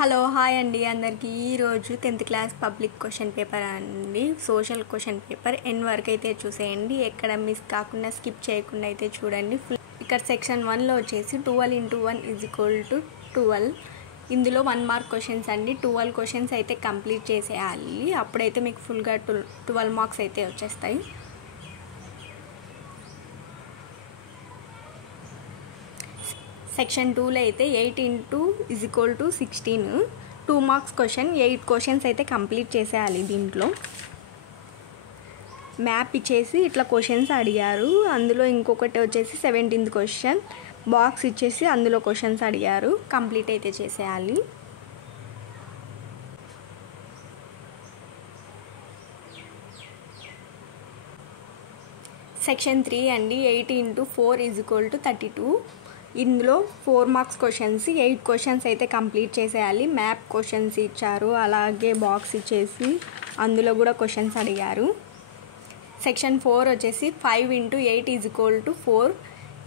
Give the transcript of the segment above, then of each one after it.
Hello hi అండి అందరికీ ఈరోజు 10th class public question paper అండి. సోషల్ క్వశ్చన్ పేపర్ ఎన్ వరకు అయితే చూసేయండి, ఎక్కడ మిస్ కాకుండా స్కిప్ చేయకుండా అయితే చూడండి. ఇక్కడ సెక్షన్ 1లో వచ్చేసి 12 × 1 = 12. ఇందులో 1 మార్క్ క్వశ్చన్స్ అండి. 12 క్వశ్చన్స్ అయితే కంప్లీట్ చేసేయాలి, అప్పుడైతే మీకు ఫుల్గా 12 మార్క్స్ అయితే వచ్చేస్తాయి. సెక్షన్ 2లో అయితే 8 × 16 2 మార్క్స్ క్వశ్చన్, 8 క్వశ్చన్స్ అయితే కంప్లీట్ చేసేయాలి. దీంట్లో మ్యాప్ ఇచ్చేసి ఇట్లా క్వశ్చన్స్ అడిగారు. అందులో ఇంకొకటి వచ్చేసి 17th క్వశ్చన్ బాక్స్ ఇచ్చేసి అందులో క్వశ్చన్స్ అడిగారు, కంప్లీట్ అయితే చేసేయాలి. సెక్షన్ 3 అండి. 8 × 4 = 32. ఇందులో 4 మార్క్స్ క్వశ్చన్స్, 8 క్వశ్చన్స్ అయితే కంప్లీట్ చేసేయాలి. మ్యాప్ క్వశ్చన్స్ ఇచ్చారు, అలాగే బాక్స్ ఇచ్చేసి అందులో కూడా క్వశ్చన్స్ అడిగారు. సెక్షన్ 4 వచ్చేసి 5 × 8 = 4.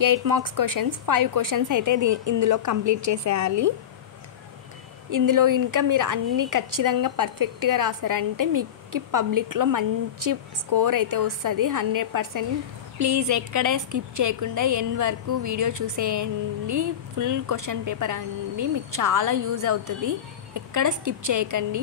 8 మార్క్స్ క్వశ్చన్స్, 5 క్వశ్చన్స్ అయితే ఇందులో కంప్లీట్ చేసేయాలి. ఇందులో ఇంకా మీరు అన్నీ ఖచ్చితంగా పర్ఫెక్ట్గా రాసారంటే మీకు పబ్లిక్లో మంచి స్కోర్ అయితే వస్తుంది 100%. ప్లీజ్ ఎక్కడే స్కిప్ చేయకుండా ఎండ్ వరకు వీడియో చూసేయండి. ఫుల్ క్వశ్చన్ పేపర్ అండి, మీకు చాలా యూజ్ అవుతుంది, ఎక్కడ స్కిప్ చేయకండి.